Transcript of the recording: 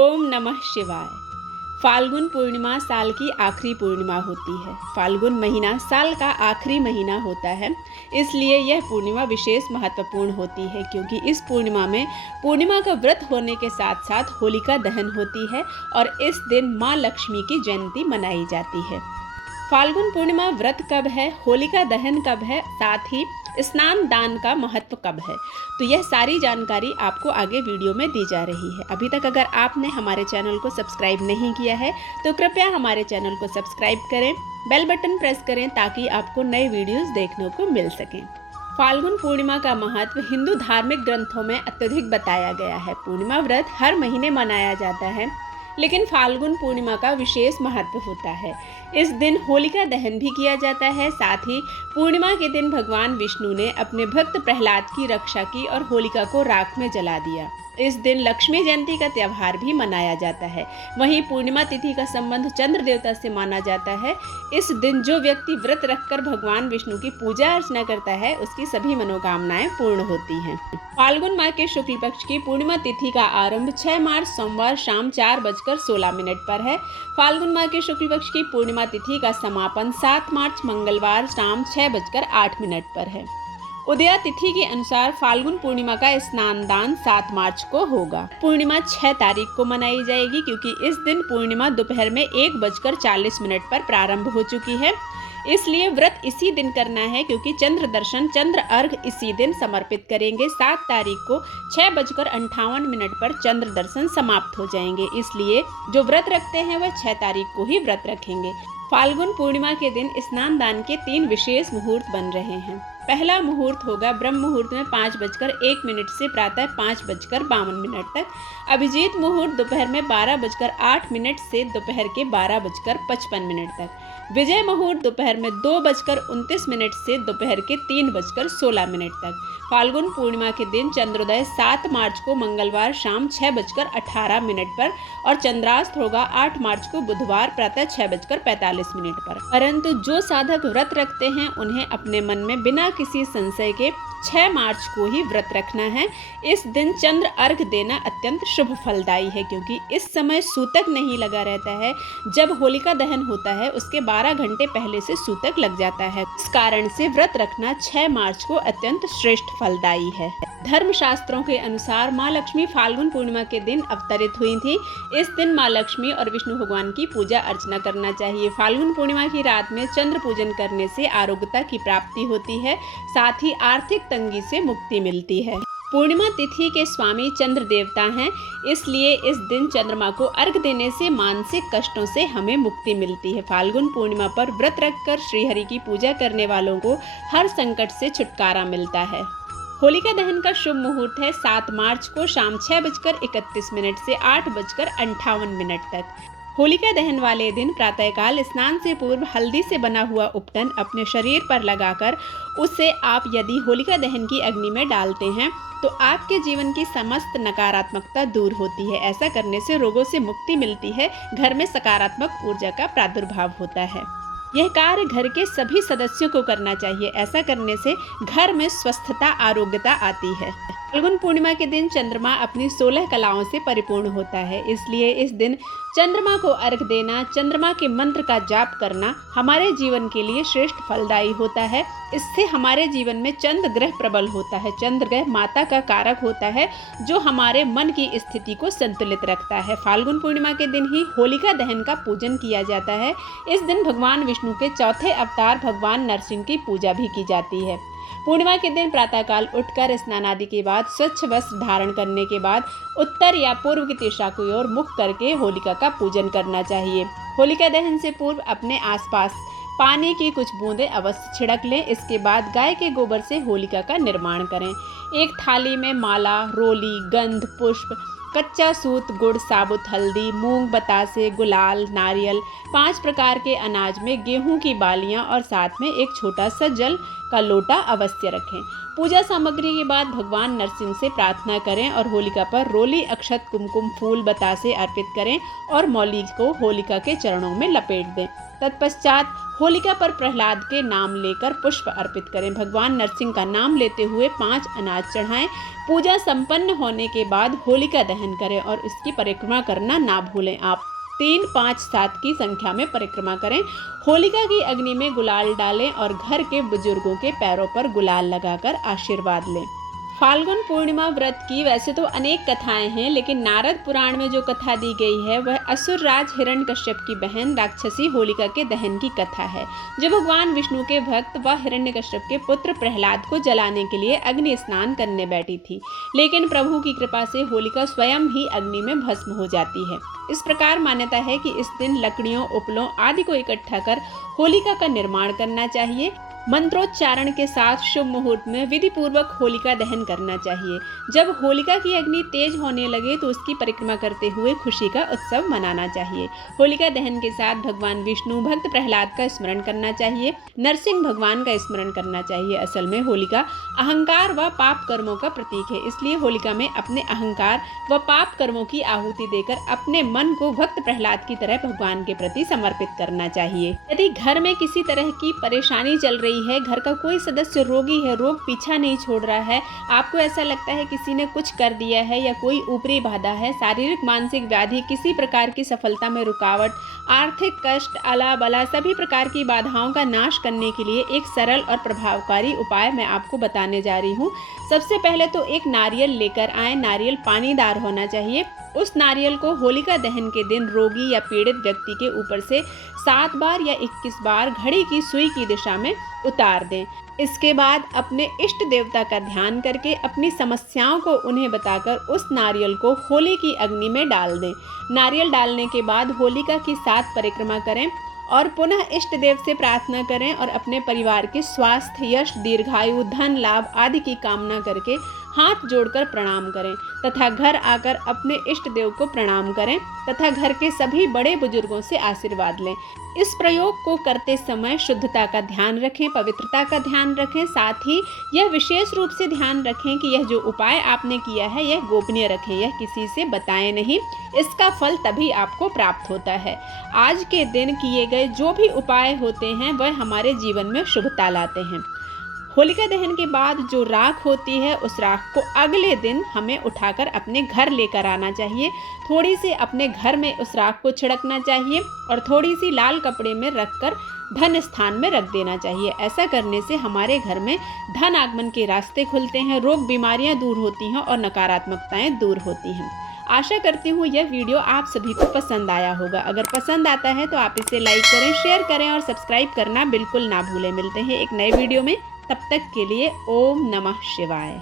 ओम नमः शिवाय। फाल्गुन पूर्णिमा साल की आखिरी पूर्णिमा होती है। फाल्गुन महीना साल का आखिरी महीना होता है, इसलिए यह पूर्णिमा विशेष महत्वपूर्ण होती है क्योंकि इस पूर्णिमा में पूर्णिमा का व्रत होने के साथ साथ होलिका दहन होती है और इस दिन माँ लक्ष्मी की जयंती मनाई जाती है। फाल्गुन पूर्णिमा व्रत कब है, होलिका दहन कब है, साथ ही स्नान दान का महत्व कब है, तो यह सारी जानकारी आपको आगे वीडियो में दी जा रही है। अभी तक अगर आपने हमारे चैनल को सब्सक्राइब नहीं किया है तो कृपया हमारे चैनल को सब्सक्राइब करें, बेल बटन प्रेस करें ताकि आपको नए वीडियोस देखने को मिल सकें। फाल्गुन पूर्णिमा का महत्व हिंदू धार्मिक ग्रंथों में अत्यधिक बताया गया है। पूर्णिमा व्रत हर महीने मनाया जाता है, लेकिन फाल्गुन पूर्णिमा का विशेष महत्व होता है। इस दिन होलिका दहन भी किया जाता है। साथ ही पूर्णिमा के दिन भगवान विष्णु ने अपने भक्त प्रहलाद की रक्षा की और होलिका को राख में जला दिया। इस दिन लक्ष्मी जयंती का त्यौहार भी मनाया जाता है। वहीं पूर्णिमा तिथि का संबंध चंद्र देवता से माना जाता है। इस दिन जो व्यक्ति व्रत रखकर भगवान विष्णु की पूजा अर्चना करता है उसकी सभी मनोकामनाएं पूर्ण होती हैं। फाल्गुन माह के शुक्ल पक्ष की पूर्णिमा तिथि का आरंभ 6 मार्च सोमवार शाम 4:16 पर है। फाल्गुन माह के शुक्ल पक्ष की पूर्णिमा तिथि का समापन 7 मार्च मंगलवार शाम 6:08 पर है। उदया तिथि के अनुसार फाल्गुन पूर्णिमा का स्नान दान 7 मार्च को होगा। पूर्णिमा 6 तारीख को मनाई जाएगी क्योंकि इस दिन पूर्णिमा दोपहर में 1:40 पर प्रारंभ हो चुकी है, इसलिए व्रत इसी दिन करना है क्योंकि चंद्र दर्शन चंद्र अर्घ इसी दिन समर्पित करेंगे। 7 तारीख को 6:58 पर चंद्र दर्शन समाप्त हो जाएंगे, इसलिए जो व्रत रखते हैं वह 6 तारीख को ही व्रत रखेंगे। फाल्गुन पूर्णिमा के दिन स्नान दान के 3 विशेष मुहूर्त बन रहे हैं। पहला मुहूर्त होगा ब्रह्म मुहूर्त में 5:01 से प्रातः 5:52 तक। अभिजीत मुहूर्त दोपहर में 12:08 से दोपहर के 12:55 तक। विजय मुहूर्त दोपहर में 2:29 से दोपहर के 3:16 तक। फाल्गुन पूर्णिमा के दिन चंद्रोदय 7 मार्च को मंगलवार शाम 6:18 पर और चंद्रास्त होगा 8 मार्च को बुधवार प्रातः 6:45 पर। परंतु जो साधक व्रत रखते हैं उन्हें अपने मन में बिना किसी संशय के 6 मार्च को ही व्रत रखना है। इस दिन चंद्र अर्घ देना अत्यंत शुभ फलदायी है क्योंकि इस समय सूतक नहीं लगा रहता है। जब होलिका दहन होता है उसके 12 घंटे पहले से सूतक लग जाता है। इस कारण से व्रत रखना 6 मार्च को अत्यंत श्रेष्ठ फलदायी है। धर्म शास्त्रों के अनुसार माँ लक्ष्मी फाल्गुन पूर्णिमा के दिन अवतरित हुई थी। इस दिन माँ लक्ष्मी और विष्णु भगवान की पूजा अर्चना करना चाहिए। फाल्गुन पूर्णिमा की रात में चंद्र पूजन करने से आरोग्यता की प्राप्ति होती है, साथ ही आर्थिक तंगी से मुक्ति मिलती है। पूर्णिमा तिथि के स्वामी चंद्र देवता हैं, इसलिए इस दिन चंद्रमा को अर्घ देने से मानसिक कष्टों से हमें मुक्ति मिलती है। फाल्गुन पूर्णिमा पर व्रत रखकर श्रीहरि की पूजा करने वालों को हर संकट से छुटकारा मिलता है। होलिका दहन का शुभ मुहूर्त है 7 मार्च को शाम 6:31 से 8:58 तक। होलिका दहन वाले दिन प्रातःकाल स्नान से पूर्व हल्दी से बना हुआ उपटन अपने शरीर पर लगाकर उसे आप यदि होलिका दहन की अग्नि में डालते हैं तो आपके जीवन की समस्त नकारात्मकता दूर होती है। ऐसा करने से रोगों से मुक्ति मिलती है, घर में सकारात्मक ऊर्जा का प्रादुर्भाव होता है। यह कार्य घर के सभी सदस्यों को करना चाहिए। ऐसा करने से घर में स्वस्थता आरोग्यता आती है। फाल्गुन पूर्णिमा के दिन चंद्रमा अपनी 16 कलाओं से परिपूर्ण होता है, इसलिए इस दिन चंद्रमा को अर्घ देना, चंद्रमा के मंत्र का जाप करना हमारे जीवन के लिए श्रेष्ठ फलदायी होता है। इससे हमारे जीवन में चंद्र ग्रह प्रबल होता है। चंद्र ग्रह माता का कारक होता है जो हमारे मन की स्थिति को संतुलित रखता है। फाल्गुन पूर्णिमा के दिन ही होलिका दहन का पूजन किया जाता है। इस दिन भगवान विष्णु के चौथे अवतार भगवान नरसिंह की पूजा भी की जाती है। पूर्णिमा के दिन प्रातःकाल उठकर स्नान आदि के बाद स्वच्छ वस्त्र धारण करने के बाद उत्तर या पूर्व की दिशा की ओर मुख करके होलिका का पूजन करना चाहिए। होलिका दहन से पूर्व अपने आसपास पानी की कुछ बूंदें अवश्य छिड़क लें। इसके बाद गाय के गोबर से होलिका का निर्माण करें। एक थाली में माला, रोली, गंध, पुष्प, कच्चा सूत, गुड़, साबुत हल्दी, मूंग, बतासे, गुलाल, नारियल, 5 प्रकार के अनाज में गेहूं की बालियां और साथ में एक छोटा सा जल का लोटा अवश्य रखें। पूजा सामग्री के बाद भगवान नरसिंह से प्रार्थना करें और होलिका पर रोली, अक्षत, कुमकुम, फूल, बतासे अर्पित करें और मौली को होलिका के चरणों में लपेट दें। तत्पश्चात होलिका पर प्रहलाद के नाम लेकर पुष्प अर्पित करें। भगवान नरसिंह का नाम लेते हुए 5 अनाज चढ़ाएं। पूजा संपन्न होने के बाद होलिका दहन करें और इसकी परिक्रमा करना ना भूलें। आप 3, 5, 7 की संख्या में परिक्रमा करें। होलिका की अग्नि में गुलाल डालें और घर के बुजुर्गों के पैरों पर गुलाल लगाकर आशीर्वाद लें। फाल्गुन पूर्णिमा व्रत की वैसे तो अनेक कथाएं हैं, लेकिन नारद पुराण में जो कथा दी गई है वह असुर राज हिरण्यकश्यप की बहन राक्षसी होलिका के दहन की कथा है, जो भगवान विष्णु के भक्त व हिरण्यकश्यप के पुत्र प्रहलाद को जलाने के लिए अग्नि स्नान करने बैठी थी। लेकिन प्रभु की कृपा से होलिका स्वयं ही अग्नि में भस्म हो जाती है। इस प्रकार मान्यता है कि इस दिन लकड़ियों, उपलों आदि को इकट्ठा कर होलिका का निर्माण करना चाहिए। मंत्रोच्चारण के साथ शुभ मुहूर्त में विधि पूर्वक होलिका दहन करना चाहिए। जब होलिका की अग्नि तेज होने लगे तो उसकी परिक्रमा करते हुए खुशी का उत्सव मनाना चाहिए। होलिका दहन के साथ भगवान विष्णु, भक्त प्रहलाद का स्मरण करना चाहिए, नरसिंह भगवान का स्मरण करना चाहिए। असल में होलिका अहंकार व पाप कर्मों का प्रतीक है, इसलिए होलिका में अपने अहंकार व पाप कर्मों की आहुति देकर अपने मन को भक्त प्रहलाद की तरह भगवान के प्रति समर्पित करना चाहिए। यदि घर में किसी तरह की परेशानी चल रही है, घर का कोई सदस्य रोगी है, रोग पीछा नहीं छोड़ रहा है, आपको ऐसा लगता है किसी ने कुछ कर दिया है या कोई ऊपरी बाधा है, शारीरिक मानसिक व्याधि, किसी प्रकार की सफलता में रुकावट, आर्थिक कष्ट, अला बला, सभी प्रकार की बाधाओं का नाश करने के लिए एक सरल और प्रभावकारी उपाय मैं आपको बताने जा रही हूँ। सबसे पहले तो एक नारियल लेकर आए। नारियल पानीदार होना चाहिए। उस नारियल को होलिका दहन के दिन रोगी या पीड़ित व्यक्ति के ऊपर से 7 बार या 21 बार घड़ी की सुई की दिशा में उतार दें। इसके बाद अपने इष्ट देवता का ध्यान करके अपनी समस्याओं को उन्हें बताकर उस नारियल को होली की अग्नि में डाल दें। नारियल डालने के बाद होलिका की 7 परिक्रमा करें और पुनः इष्ट देव से प्रार्थना करें और अपने परिवार के स्वास्थ्य, यश, दीर्घायु, धन लाभ आदि की कामना करके हाथ जोड़कर प्रणाम करें तथा घर आकर अपने इष्ट देव को प्रणाम करें तथा घर के सभी बड़े बुजुर्गों से आशीर्वाद लें। इस प्रयोग को करते समय शुद्धता का ध्यान रखें, पवित्रता का ध्यान रखें। साथ ही यह विशेष रूप से ध्यान रखें कि यह जो उपाय आपने किया है यह गोपनीय रखें, यह किसी से बताएं नहीं। इसका फल तभी आपको प्राप्त होता है। आज के दिन किए गए जो भी उपाय होते हैं वह हमारे जीवन में शुभता लाते हैं। होलिका दहन के बाद जो राख होती है उस राख को अगले दिन हमें उठाकर अपने घर लेकर आना चाहिए। थोड़ी सी अपने घर में उस राख को छिड़कना चाहिए और थोड़ी सी लाल कपड़े में रखकर धन स्थान में रख देना चाहिए। ऐसा करने से हमारे घर में धन आगमन के रास्ते खुलते हैं, रोग बीमारियां दूर होती हैं और नकारात्मकताएं दूर होती हैं। आशा करती हूँ यह वीडियो आप सभी को पसंद आया होगा। अगर पसंद आता है तो आप इसे लाइक करें, शेयर करें और सब्सक्राइब करना बिल्कुल ना भूलें। मिलते हैं एक नए वीडियो में, तब तक के लिए ओम नमः शिवाय।